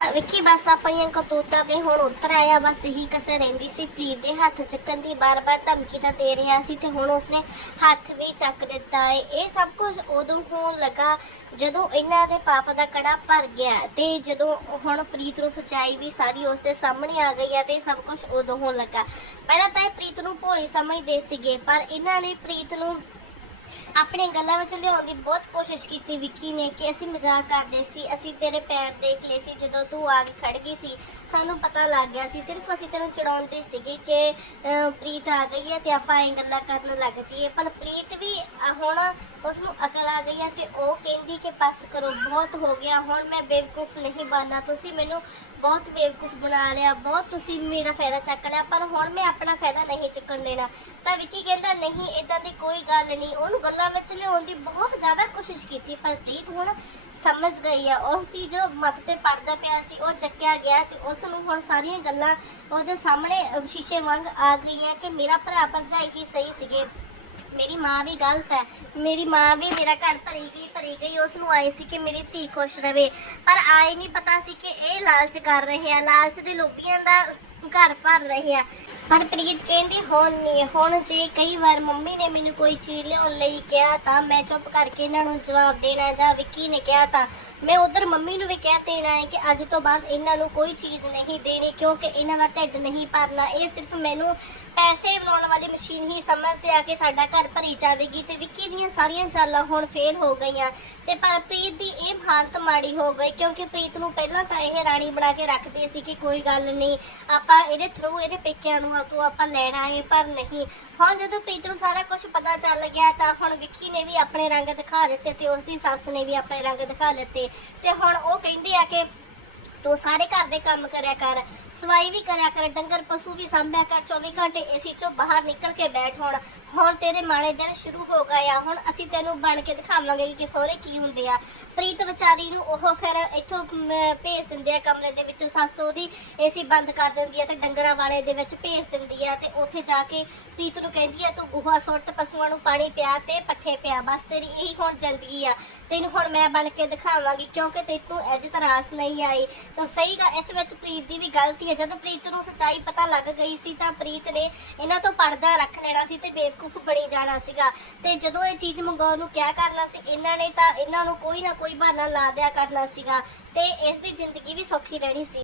ਵਿੱਕੀ, ਬਸ ਆਪਣੀਆਂ ਕਰਤੂਤਾਂ ਤੇ ਹੁਣ ਉਤਰ ਆਇਆ। ਬਸ ਇਹੀ ਕਸਰ ਰਹਿੰਦੀ ਸੀ। ਪ੍ਰੀਤ ਦੇ ਹੱਥ ਚੱਕਣ ਦੀ ਬਾਰ-ਬਾਰ ਧਮਕੀ ਤਾਂ ਦੇ ਰਿਹਾ ਸੀ ਤੇ ਹੁਣ ਉਸਨੇ ਹੱਥ ਵੀ ਚੱਕ ਦਿੱਤਾ ਹੈ ਇਹ ਸਭ ਕੁਝ ਉਦੋਂ ਹੋਣ ਲੱਗਾ ਜਦੋਂ ਇਹਨਾਂ ਦੇ ਪਾਪ ਦਾ ਕੜਾ ਭਰ ਗਿਆ ਤੇ ਜਦੋਂ ਹੁਣ ਪ੍ਰੀਤ ਨੂੰ ਸਚਾਈ ਵੀ ਸਾਰੀ ਉਸਦੇ ਸਾਹਮਣੇ ਆ ਗਈ ਆ ਤੇ ਸਭ ਕੁਝ ਉਦੋਂ ਹੋਣ ਲੱਗਾ। ਪਹਿਲਾਂ ਤਾਂ ਇਹ ਪ੍ਰੀਤ ਨੂੰ ਭੋਲੀ ਸਮਝਦੇ ਸੀਗੇ, ਪਰ ਇਹਨਾਂ ਨੇ ਪ੍ਰੀਤ ਨੂੰ ਆਪਣੇ ਗੱਲਾਂ ਵਿੱਚ ਲਿਆਉਣ ਦੀ ਬਹੁਤ ਕੋਸ਼ਿਸ਼ ਕੀਤੀ ਵਿੱਕੀ ਨੇ ਕਿ ਅਸੀਂ ਮਜ਼ਾਕ ਕਰਦੇ ਸੀ, ਅਸੀਂ ਤੇਰੇ ਪੈਰ ਦੇਖ ਲਏ ਸੀ ਜਦੋਂ ਤੂੰ ਆ ਕੇ ਖੜ ਗਈ ਸੀ। ਸਾਨੂੰ ਪਤਾ ਲੱਗ ਗਿਆ ਸੀ, ਸਿਰਫ ਅਸੀਂ ਤੈਨੂੰ ਚੜਾਉਂਦੇ ਸੀਗੇ ਕਿ ਪ੍ਰੀਤ ਆ ਗਈ ਹੈ ਤੇ ਆਪਾਂ ਐਂ ਗੱਲਾਂ ਕਰਨ ਲੱਗ ਜਾਈਏ। ਪਰ ਪ੍ਰੀਤ ਵੀ ਹੁਣ ਉਸ ਨੂੰ ਅਕਲ ਆ ਗਈ ਹੈ ਤੇ ਉਹ ਕਹਿੰਦੀ ਕਿ ਬਸ ਕਰੋ, ਬਹੁਤ ਹੋ ਗਿਆ, ਹੁਣ ਮੈਂ ਬੇਵਕੂਫ ਨਹੀਂ ਬਣਨਾ। ਤੁਸੀਂ ਮੈਨੂੰ ਬਹੁਤ ਬੇਵਕੂਫ ਬਣਾ ਲਿਆ, ਬਹੁਤ ਤੁਸੀਂ ਮੇਰਾ ਫਾਇਦਾ ਚੱਕ ਲਿਆ, ਪਰ ਹੁਣ ਮੈਂ ਆਪਣਾ ਫਾਇਦਾ ਨਹੀਂ ਚੁੱਕਣ ਦੇਣਾ। ਤਾਂ ਵਿੱਕੀ ਕਹਿੰਦਾ, ਨਹੀਂ ਇਦਾਂ ਦੀ ਕੋਈ ਗੱਲ ਨਹੀਂ। ਉਹਨੂੰ ਗੱਲਾਂ ਵਿੱਚ ਲਿਆਉਣ ਦੀ ਬਹੁਤ ਜ਼ਿਆਦਾ ਕੋਸ਼ਿਸ਼ ਕੀਤੀ, ਪਰ ਪ੍ਰੀਤ ਹੁਣ ਸਮਝ ਗਈ ਆ। ਉਸ ਦੀ ਜੋ ਮੱਤ ਤੇ ਪੜਦਾ ਪਿਆ ਸੀ, ਉਹ ਚੱਕਿਆ ਗਿਆ ਤੇ ਉਸ ਨੂੰ ਹੁਣ ਸਾਰੀਆਂ ਗੱਲਾਂ ਉਹਦੇ ਸਾਹਮਣੇ ਸ਼ੀਸ਼ੇ ਵਾਂਗ ਆ ਗਈਆਂ ਕਿ ਮੇਰਾ ਭਰਾ ਭਰਜਾਈ ਹੀ ਸਹੀ ਸੀਗੇ। ਮੇਰੀ ਮਾਂ ਵੀ ਗਲਤ ਹੈ। ਮੇਰੀ ਮਾਂ ਵੀ ਮੇਰਾ ਘਰ ਭਰੀ ਗਈ ਭਰੀ ਗਈ। ਉਸ ਨੂੰ ਆਏ ਸੀ ਕਿ ਮੇਰੀ ਧੀ ਖੁਸ਼ ਰਵੇ। ਪਰ ਆਏ ਨਹੀਂ ਪਤਾ ਸੀ ਕਿ ਇਹ ਲਾਲਚ ਕਰ ਰਹੇ ਆ। ਲਾਲਚ ਦੇ ਲੋਭੀਆਂ ਦਾ ਘਰ ਭਰ ਰਹੇ ਆ। ਪਰ ਪ੍ਰੀਤ ਕਹਿੰਦੀ, ਹੁਣ ਨਹੀਂ, ਹੁਣ ਜੇ ਕਈ ਵਾਰ ਮੰਮੀ ਨੇ ਮੈਨੂੰ ਕੋਈ ਚੀਜ਼ ਲਿਆਉਣ ਲਈ ਕਿਹਾ ਤਾਂ ਮੈਂ ਚੁੱਪ ਕਰਕੇ ਇਹਨਾਂ ਨੂੰ ਜਵਾਬ ਦੇਣਾ ਜਾਂ ਵਿੱਕੀ ਨੇ ਕਿਹਾ ਤਾਂ, ਮੈਂ ਉਧਰ ਮੰਮੀ ਨੂੰ ਵੀ ਕਹਿ ਦੇਣਾ ਹੈ ਕਿ ਅੱਜ ਤੋਂ ਬਾਅਦ ਇਹਨਾਂ ਨੂੰ ਕੋਈ ਚੀਜ਼ ਨਹੀਂ ਦੇਣੀ ਕਿਉਂਕਿ ਇਹਨਾਂ ਦਾ ਢਿੱਡ ਨਹੀਂ ਭਰਨਾ। ਇਹ ਸਿਰਫ ਮੈਨੂੰ ਪੈਸੇ ਬਣਾਉਣ ਵਾਲੀ ਮਸ਼ੀਨ ਹੀ ਸਮਝਦੇ ਆ ਕਿ ਸਾਡਾ ਘਰ ਭਰੀ ਜਾਵੇਗੀ ਤੇ ਵਿੱਕੀ ਦੀਆਂ ਸਾਰੀਆਂ ਚਾਲਾਂ ਹੁਣ ਫੇਲ ਹੋ ਗਈਆਂ। ਤੇ ਪਰ ਪ੍ਰੀਤ ਦੀ ਇਹ ਹਾਲਤ ਮਾੜੀ ਹੋ ਗਈ ਕਿਉਂਕਿ ਪ੍ਰੀਤ ਨੂੰ ਪਹਿਲਾਂ ਤਾਂ ਇਹ ਰਾਣੀ ਬਣਾ ਕੇ ਰੱਖਦੀ ਸੀ ਕਿ ਕੋਈ ਗੱਲ ਨਹੀਂ, ਆਪਾਂ ਇਹਦੇ ਥਰੂ ਇਹਦੇ ਪੇਕਿਆਂ ਨੂੰ ਤੋਂ ਆਪਾਂ ਲੈਣਾ ਏ ਪਰ ਨਹੀਂ। ਹੁਣ ਜਦੋਂ ਪ੍ਰੀਤ ਨੂੰ ਸਾਰਾ ਕੁਝ ਪਤਾ ਚੱਲ ਗਿਆ, ਤਾਂ ਹੁਣ ਵਿੱਕੀ ਨੇ ਵੀ ਆਪਣੇ ਰੰਗ ਦਿਖਾ ਦਿੱਤੇ ਤੇ ਉਸ ਦੀ ਸੱਸ ਨੇ ਵੀ ਆਪਣੇ ਰੰਗ ਦਿਖਾ ਦਿੱਤੇ। ਤੇ ਹੁਣ ਉਹ ਕਹਿੰਦੇ ਆ ਕਿ ਤੂੰ ਸਾਰੇ ਘਰ ਦੇ ਕੰਮ ਕਰਿਆ ਕਰ ਸਵਾਈ ਵੀ ਕਰਿਆ ਕਰ, ਡੰਗਰ, ਪਸ਼ੂ ਵੀ ਸੰਭਿਆ ਕਰ 24 ਘੰਟੇ ਏਸੀ ਚੋਂ ਬਾਹਰ ਨਿਕਲ ਕੇ ਬੈਠ ਹੁਣ। ਹੁਣ ਤੇਰੇ ਮਾੜੇ ਦਿਨ ਸ਼ੁਰੂ ਹੋ ਗਏ ਆ, ਹੁਣ ਅਸੀਂ ਤੈਨੂੰ ਬਣ ਕੇ ਦਿਖਾਵਾਂਗੇ ਕਿ ਸਹੁਰੇ ਕੀ ਹੁੰਦੇ ਆ। ਪ੍ਰੀਤ ਵਿਚਾਰੀ ਨੂੰ ਉਹ ਫਿਰ ਇੱਥੋਂ ਭੇਜ ਦਿੰਦੇ ਆ ਕਮਰੇ ਦੇ ਵਿੱਚੋਂ। ਸੱਸ ਉਹਦੀ ਏਸੀ ਬੰਦ ਕਰ ਦਿੰਦੀ ਆ ਤੇ ਡੰਗਰਾਂ ਵਾਲੇ ਦੇ ਵਿੱਚ ਭੇਜ ਦਿੰਦੀ ਆ ਤੇ ਉੱਥੇ ਜਾ ਕੇ ਪ੍ਰੀਤ ਨੂੰ ਕਹਿੰਦੀ ਆ, ਤੂੰ ਗੋਹਾ ਸੁੱਟ, ਪਸ਼ੂਆਂ ਨੂੰ ਪਾਣੀ ਪਿਆ ਤੇ ਪੱਠੇ ਪਿਆ, ਬਸ ਤੇਰੀ ਇਹੀ ਹੁਣ ਜ਼ਿੰਦਗੀ ਆ। ਤੈਨੂੰ ਹੁਣ ਮੈਂ ਬਣ ਕੇ ਦਿਖਾਵਾਂਗੀ ਕਿਉਂਕਿ ਤੈਨੂੰ ਇੱਜ਼ਤ ਰਾਸ ਨਹੀਂ ਆਈ। ਤਾਂ ਸਹੀ ਗੱਲ, ਇਸ ਵਿੱਚ ਪ੍ਰੀਤ ਦੀ ਵੀ ਗਲਤੀ ਹੈ। ਜਦੋਂ ਪ੍ਰੀਤ ਨੂੰ ਸੱਚਾਈ ਪਤਾ ਲੱਗ ਗਈ ਸੀ ਤਾਂ ਪ੍ਰੀਤ ਨੇ ਇਹਨਾਂ ਤੋਂ ਪਰਦਾ ਰੱਖ ਲੈਣਾ ਸੀ ਤੇ ਬੇਵਕੂਫ ਬਣੀ ਜਾਣਾ ਸੀਗਾ। ਤੇ ਜਦੋਂ ਇਹ ਚੀਜ਼ ਮੰਗਾਉਣ ਨੂੰ ਕਿਆ ਕਰਨਾ ਸੀ, ਇਹਨਾਂ ਨੇ ਤਾਂ ਇਹਨਾਂ ਨੂੰ ਕੋਈ ਨਾ ਕੋਈ ਬਹਾਨਾ ਲਾ ਦਿਆ ਕਰਨਾ ਸੀਗਾ ਤੇ ਇਸ ਦੀ ਜ਼ਿੰਦਗੀ ਵੀ ਸੌਖੀ ਰਹਿਣੀ ਸੀ।